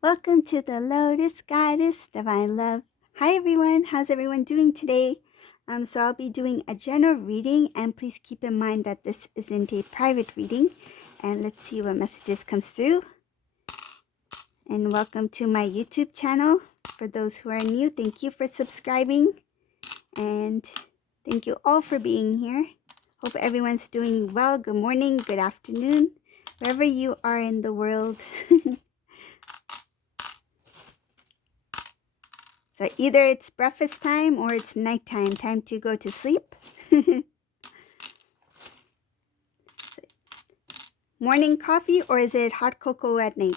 Welcome to the Lotus Goddess Divine Love. Hi everyone, how's everyone doing today? So I'll be doing a general reading, and please keep in mind that this isn't a private reading. And let's see what messages comes through. And welcome to my YouTube channel. For those who are new, thank you for subscribing. And thank you all for being here. Hope everyone's doing well. Good morning, good afternoon, wherever you are in the world. So either it's breakfast time or it's nighttime, time to go to sleep. Morning coffee, or is it hot cocoa at night?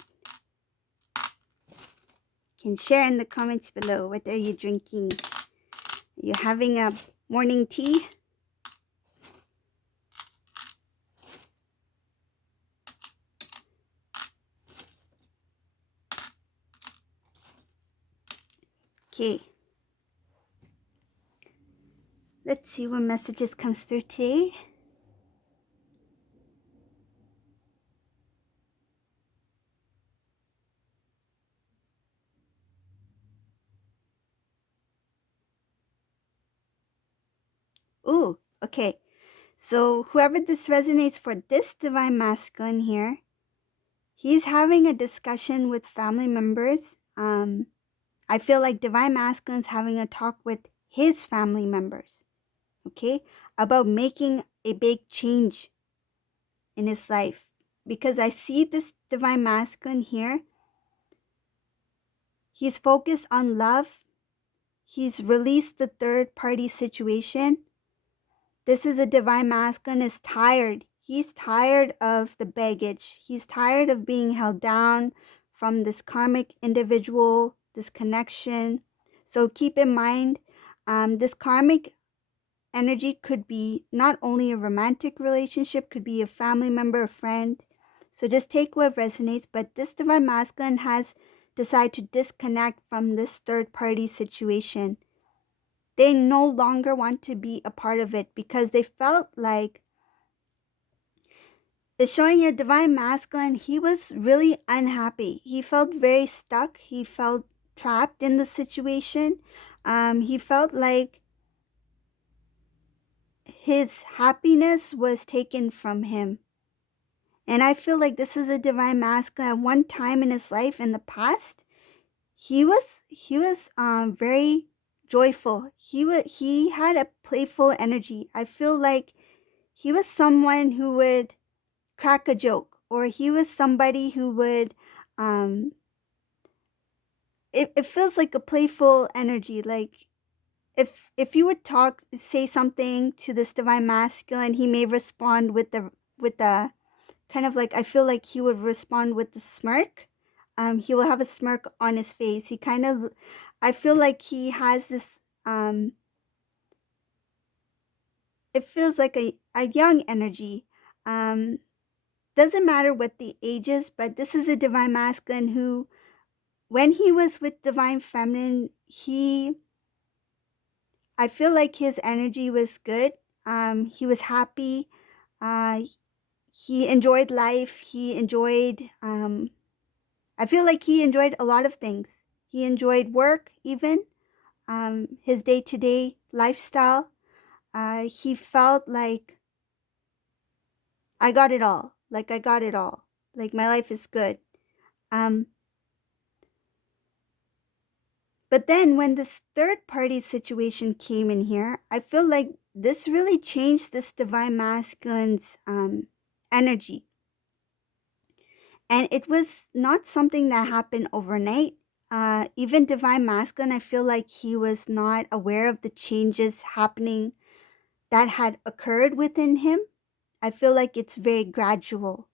You can share in the comments below. What are you drinking? Are you having a morning tea? Okay. Let's see what messages comes through today. Ooh, okay. So whoever this resonates for, this divine masculine here, he's having a discussion with family members. I feel like divine masculine is having a talk with his family members, okay, about making a big change in his life. Because I see this divine masculine here, he's focused on love. He's released the third party situation. This is a divine masculine is tired. He's tired of the baggage. He's tired of being held down from this karmic individual, this connection. So keep in mind, this karmic energy could be not only a romantic relationship, could be a family member, a friend. So just take what resonates. But this divine masculine has decided to disconnect from this third party situation. They no longer want to be a part of it because they felt like, it's showing your divine masculine, he was really unhappy. He felt very stuck. He felt trapped in the situation. He felt like his happiness was taken from him. And I feel like this is a divine masculine. At one time in his life in the past, he was very joyful. He had a playful energy. I feel like he was someone who would crack a joke, or he was somebody who would it feels like a playful energy. Like if you would say something to this divine masculine, he may respond with the kind of like, I feel like he would respond with the smirk. He will have a smirk on his face. He kind of, I feel like he has this, it feels like a young energy. Doesn't matter what the age is, but this is a divine masculine who, when he was with divine feminine, I feel like his energy was good. He was happy. He enjoyed life. He enjoyed, I feel like he enjoyed a lot of things. He enjoyed work, even his day-to-day lifestyle. He felt like, I got it all. Like, I got it all. Like, my life is good. But then when this third party situation came in here, I feel like this really changed this divine masculine's energy. And it was not something that happened overnight. Even divine masculine, I feel like he was not aware of the changes happening that had occurred within him. I feel like it's very gradual.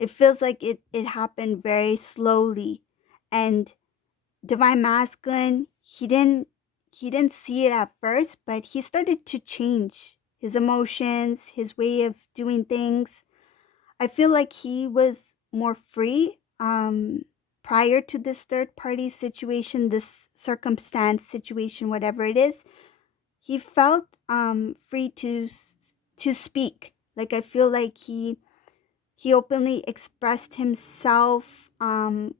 It feels like it happened very slowly. And divine masculine, he didn't see it at first, but he started to change his emotions, his way of doing things. I feel like he was more free prior to this third party situation, this circumstance situation, whatever it is. He felt free to speak. Like, I feel like he He openly expressed himself when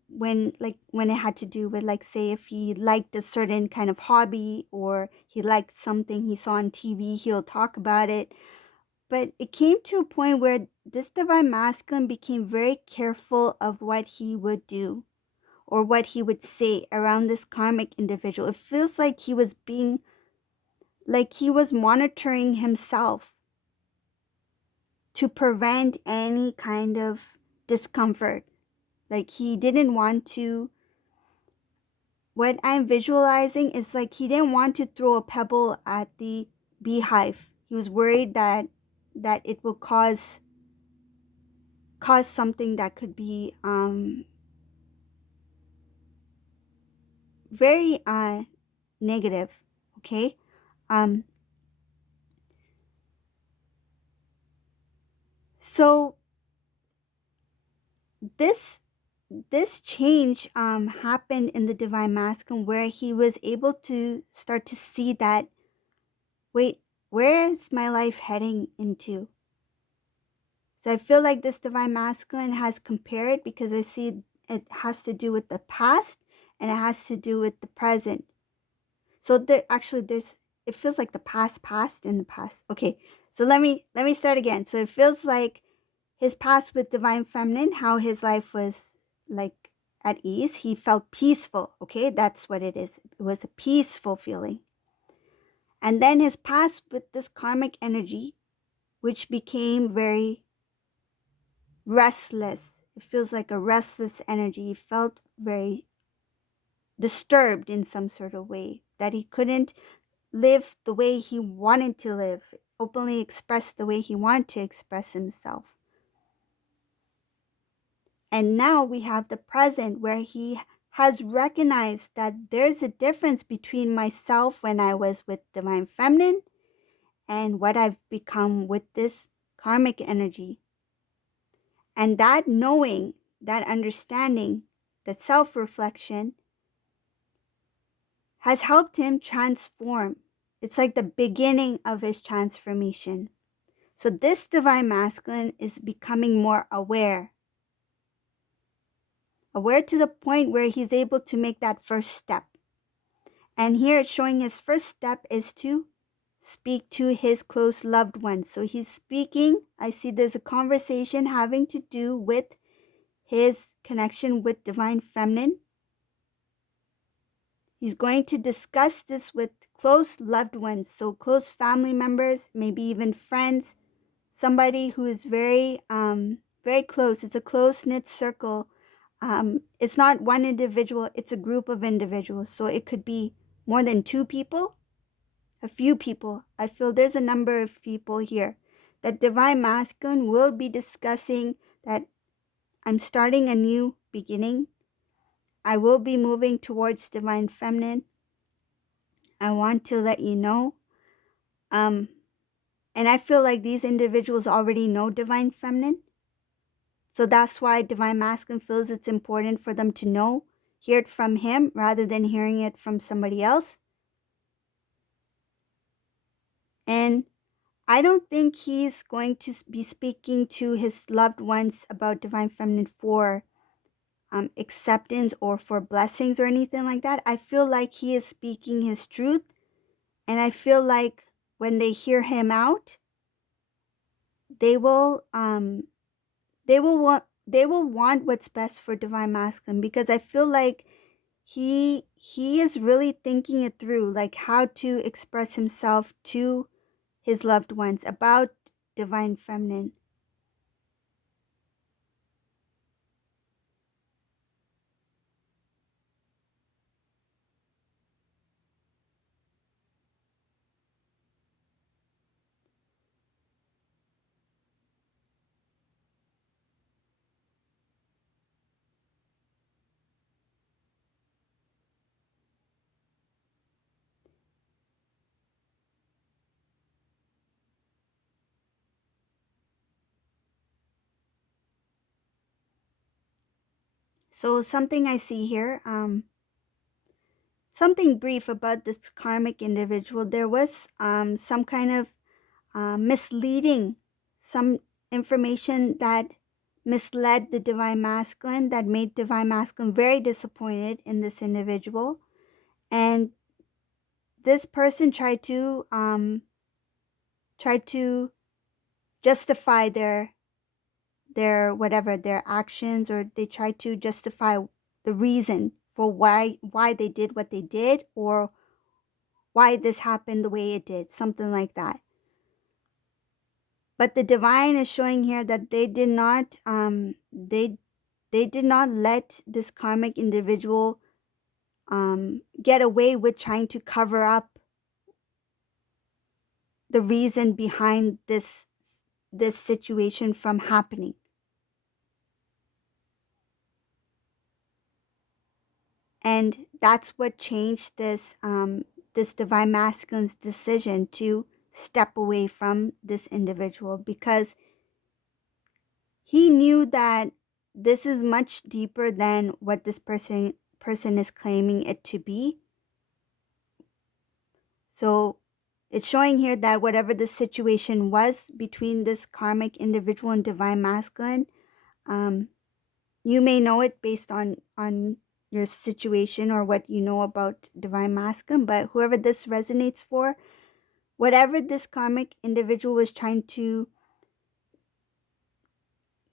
it had to do with, like, say if he liked a certain kind of hobby or he liked something he saw on TV, he'll talk about it. But it came to a point where this divine masculine became very careful of what he would do or what he would say around this karmic individual. It feels like he was monitoring himself to prevent any kind of discomfort. Like he didn't want to, what I'm visualizing is like he didn't want to throw a pebble at the beehive. He was worried that it will cause something that could be very negative. Okay. um so this change happened in the divine masculine, where he was able to start to see that, wait, where is my life heading into? So I feel like this divine masculine has compared, because I see it has to do with the past and it has to do with the present. So there's, it feels like the past in the past. Okay, so let me start again. So it feels like his past with divine feminine, how his life was like at ease. He felt peaceful. Okay, that's what it is. It was a peaceful feeling. And then his past with this karmic energy, which became very restless. It feels like a restless energy. He felt very disturbed in some sort of way, that he couldn't live the way he wanted to live, openly express the way he wanted to express himself. And now we have the present, where he has recognized that there's a difference between myself when I was with divine feminine and what I've become with this karmic energy. And that knowing, that understanding, that self-reflection has helped him transform. It's like the beginning of his transformation. So this divine masculine is becoming more aware to the point where he's able to make that first step. And here it's showing his first step is to speak to his close loved ones. So he's speaking. I see there's a conversation having to do with his connection with divine feminine. He's going to discuss this with close loved ones, so close family members, maybe even friends, somebody who is very, very close. It's a close-knit circle. It's not one individual, it's a group of individuals. So it could be more than 2 people, a few people. I feel there's a number of people here that divine masculine will be discussing that I'm starting a new beginning. I will be moving towards divine feminine. I want to let you know. And I feel like these individuals already know divine feminine. So that's why divine masculine feels it's important for them to know, hear it from him rather than hearing it from somebody else. And I don't think he's going to be speaking to his loved ones about divine feminine for acceptance or for blessings or anything like that. I feel like he is speaking his truth. And I feel like when they hear him out, they will want what's best for divine masculine, because I feel like he is really thinking it through, like how to express himself to his loved ones about divine feminine. So something I see here, something brief about this karmic individual. There was some kind of misleading, some information that misled the divine masculine, that made divine masculine very disappointed in this individual. And this person tried to justify their whatever, their actions, or they tried to justify the reason for why they did what they did, or why this happened the way it did, something like that. But the divine is showing here that they did not they did not let this karmic individual get away with trying to cover up the reason behind this situation from happening. And that's what changed this divine masculine's decision to step away from this individual, because he knew that this is much deeper than what this person is claiming it to be. So it's showing here that whatever the situation was between this karmic individual and divine masculine, you may know it based on your situation or what you know about divine masculine, but whoever this resonates for, whatever this karmic individual was trying to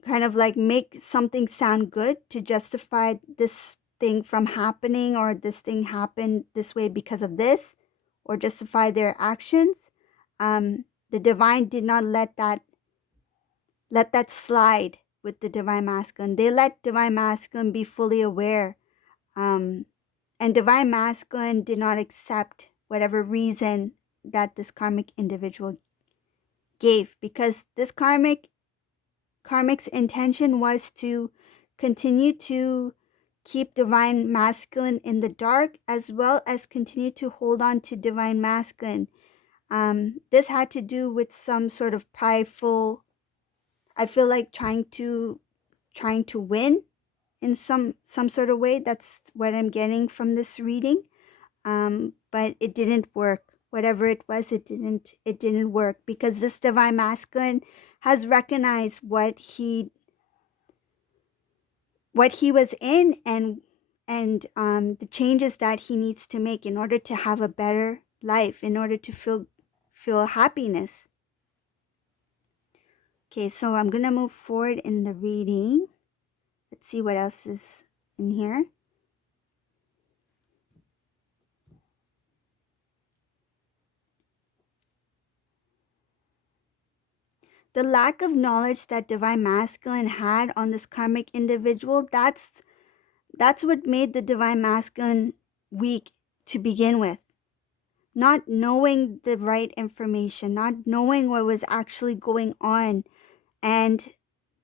kind of like make something sound good to justify this thing from happening, or this thing happened this way because of this, or justify their actions, the divine did not let that slide with the divine masculine. They let divine masculine be fully aware, and divine masculine did not accept whatever reason that this karmic individual gave, because this karmic's intention was to continue to keep divine masculine in the dark, as well as continue to hold on to divine masculine. This had to do with some sort of prideful, I feel like trying to win in some sort of way. That's what I'm getting from this reading. But it didn't work. Whatever it was, it didn't work, because this divine masculine has recognized what he was in, and the changes that he needs to make in order to have a better life, in order to feel happiness. Okay, so I'm gonna move forward in the reading. Let's see what else is in here. The lack of knowledge that divine masculine had on this karmic individual, that's what made the divine masculine weak to begin with. Not knowing the right information, not knowing what was actually going on. And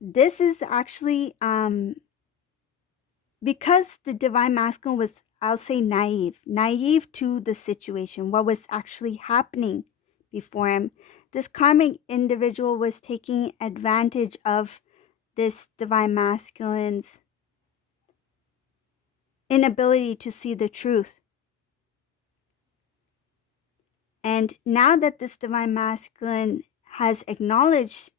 this is actually because the divine masculine was, I'll say, naive to the situation, what was actually happening before him. This karmic individual was taking advantage of this divine masculine's inability to see the truth. And now that this divine masculine has acknowledged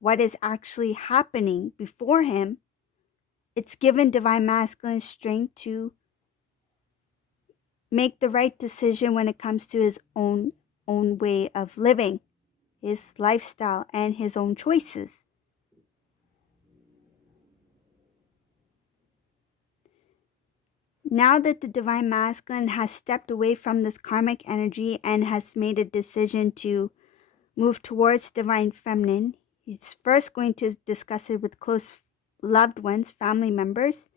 what is actually happening before him, it's given divine masculine strength to make the right decision when it comes to his own way of living, his lifestyle, and his own choices. Now that the divine masculine has stepped away from this karmic energy and has made a decision to move towards divine feminine, he's first going to discuss it with close loved ones, family members.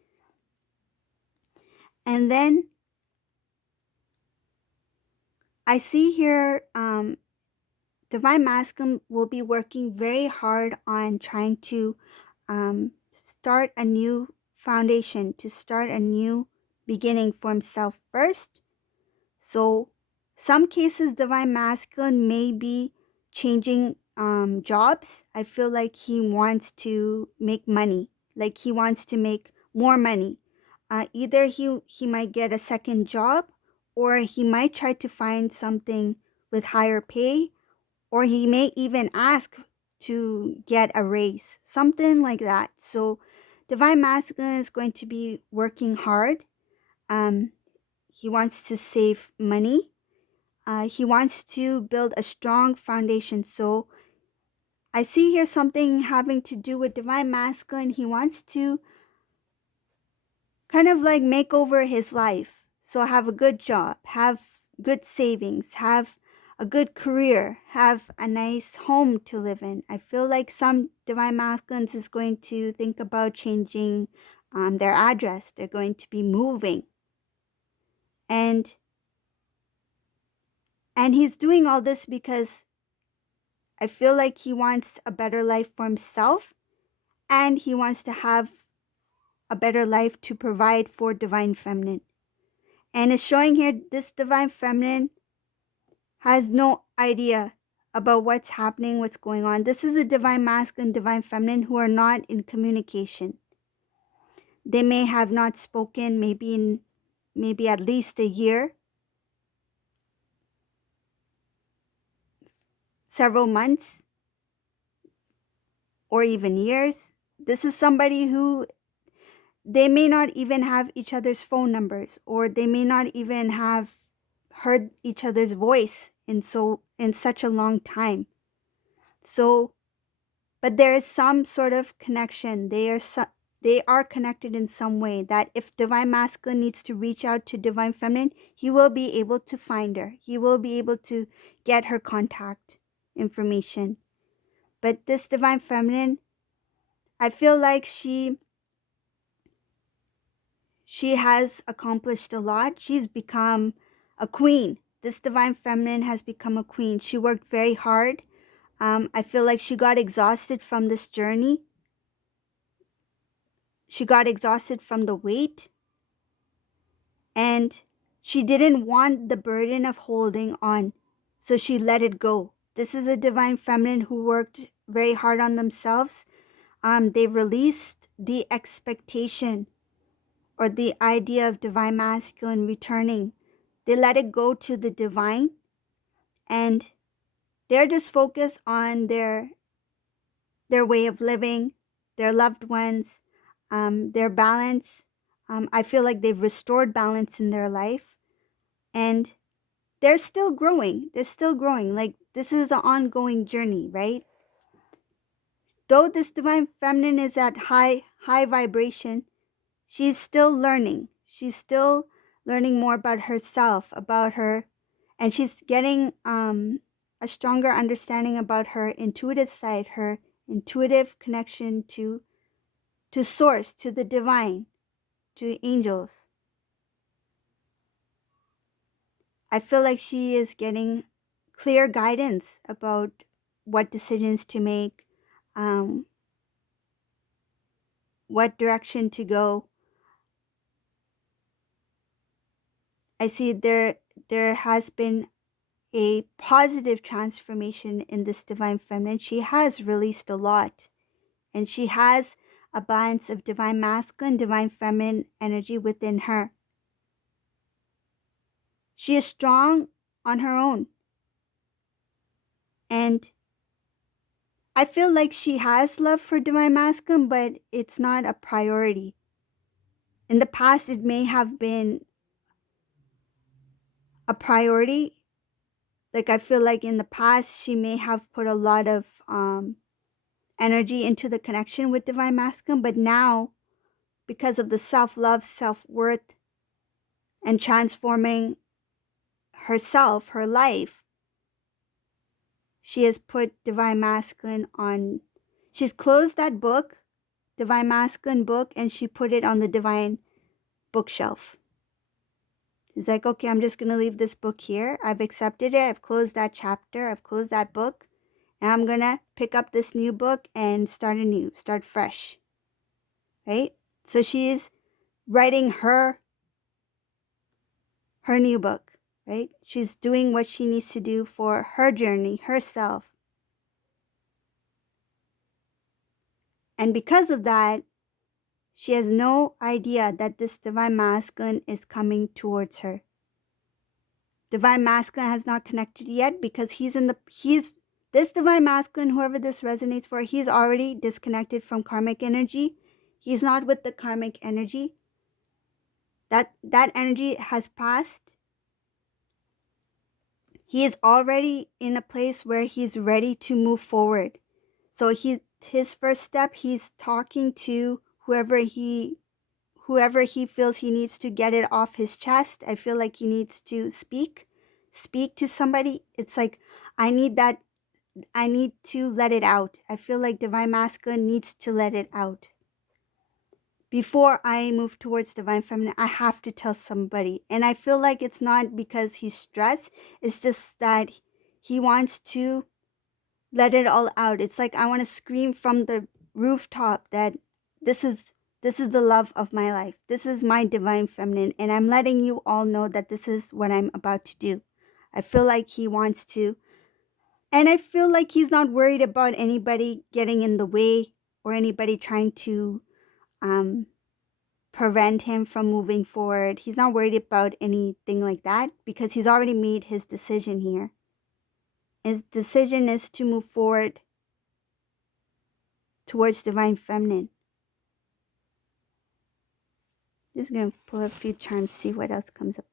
And then I see here divine masculine will be working very hard on trying to start a new foundation, to start a new beginning for himself first. So some cases divine masculine may be changing jobs. I feel like he wants to make money, like he wants to make more money. Either he might get a second job, or he might try to find something with higher pay, or he may even ask to get a raise, something like that. So divine masculine is going to be working hard. He wants to save money. He wants to build a strong foundation. So I see here something having to do with divine masculine. He wants to kind of like make over his life. So have a good job, have good savings, have a good career, have a nice home to live in. I feel like some divine masculines is going to think about changing their address. They're going to be moving. And he's doing all this because I feel like he wants a better life for himself, and he wants to have a better life to provide for divine feminine. And it's showing here this divine feminine has no idea about what's happening, what's going on. This is a divine masculine, divine feminine who are not in communication. They may have not spoken maybe at least a year, several months, or even years. This is somebody who they may not even have each other's phone numbers, or they may not even have heard each other's voice in such a long time. So, but there is some sort of connection. They are connected in some way, that if divine masculine needs to reach out to divine feminine, he will be able to find her. He will be able to get her contact information. But this divine feminine, I feel like she has accomplished a lot. She's become a queen. This divine feminine has become a queen. She worked very hard. I feel like she got exhausted from this journey. She got exhausted from the weight. And she didn't want the burden of holding on. So she let it go. This is a divine feminine who worked very hard on themselves. They released the expectation or the idea of divine masculine returning. They let it go to the divine, and they're just focused on their way of living, their loved ones, their balance. I feel like they've restored balance in their life, and they're still growing. They're still growing. Like, this is an ongoing journey, right? Though this divine feminine is at high vibration, she's still learning. She's still learning more about herself, about her, and she's getting a stronger understanding about her intuitive side, her intuitive connection to source, to the divine, to angels. I feel like she is getting clear guidance about what decisions to make, what direction to go. I see there has been a positive transformation in this divine feminine. She has released a lot, and she has a balance of divine masculine, divine feminine energy within her. She is strong on her own, and I feel like she has love for divine masculine, but it's not a priority. In the past, it may have been a priority. Like, I feel like in the past, she may have put a lot of energy into the connection with divine masculine, but now, because of the self-love, self-worth, and transforming herself, her life, she has put divine masculine on. She's closed that book, divine masculine book, and she put it on the divine bookshelf. She's like, okay, I'm just going to leave this book here. I've accepted it. I've closed that chapter. I've closed that book. And I'm going to pick up this new book and start anew, start fresh. Right? So she's writing her new book, right? She's doing what she needs to do for her journey, herself. And because of that, she has no idea that this divine masculine is coming towards her. Divine masculine has not connected yet because he's This divine masculine, whoever this resonates for, he's already disconnected from karmic energy. He's not with the karmic energy. That energy has passed. He is already in a place where he's ready to move forward. So his first step, he's talking to whoever he feels he needs to get it off his chest. I feel like he needs to speak to somebody. It's like I need to let it out. I feel like divine masculine needs to let it out. Before I move towards divine feminine, I have to tell somebody. And I feel like it's not because he's stressed. It's just that he wants to let it all out. It's like I want to scream from the rooftop that this is the love of my life. This is my divine feminine. And I'm letting you all know that this is what I'm about to do. I feel like he wants to. And I feel like he's not worried about anybody getting in the way or anybody trying to prevent him from moving forward. He's not worried about anything like that because he's already made his decision here. His decision is to move forward towards divine feminine. Just gonna pull a few charms, see what else comes up.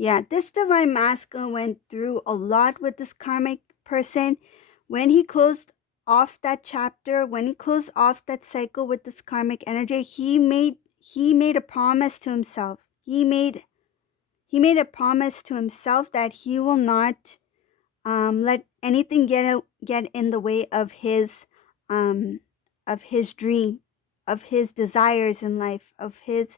Yeah, this divine masculine went through a lot with this karmic person. When he closed off that chapter, when he closed off that cycle with this karmic energy, he made a promise to himself. He made a promise to himself that he will not let anything get in the way of his dream, of his desires in life, of his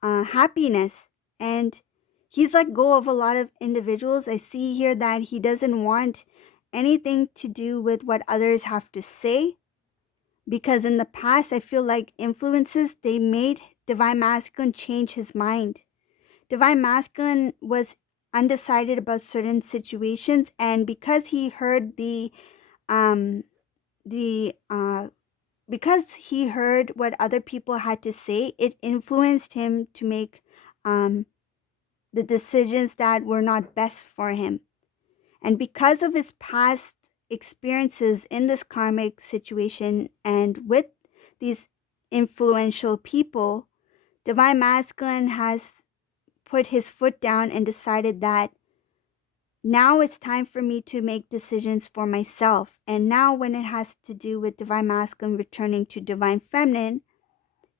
happiness. And he's let go of a lot of individuals. I see here that he doesn't want anything to do with what others have to say, because in the past I feel like influences, they made divine masculine change his mind. Divine masculine was undecided about certain situations, and because he heard because he heard what other people had to say, it influenced him to make the decisions that were not best for him. And because of his past experiences in this karmic situation and with these influential people, divine masculine has put his foot down and decided that now it's time for me to make decisions for myself. And now when it has to do with divine masculine returning to divine feminine,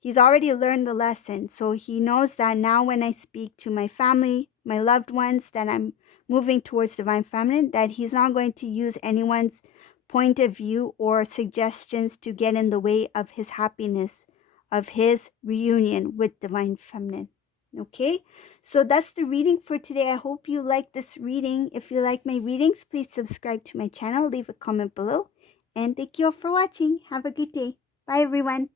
he's already learned the lesson. So he knows that now when I speak to my family, my loved ones, that I'm moving towards divine feminine, that he's not going to use anyone's point of view or suggestions to get in the way of his happiness, of his reunion with divine feminine. Okay, so that's the reading for today. I hope you like this reading. If you like my readings, please subscribe to my channel, leave a comment below, and thank you all for watching. Have a good day. Bye, everyone.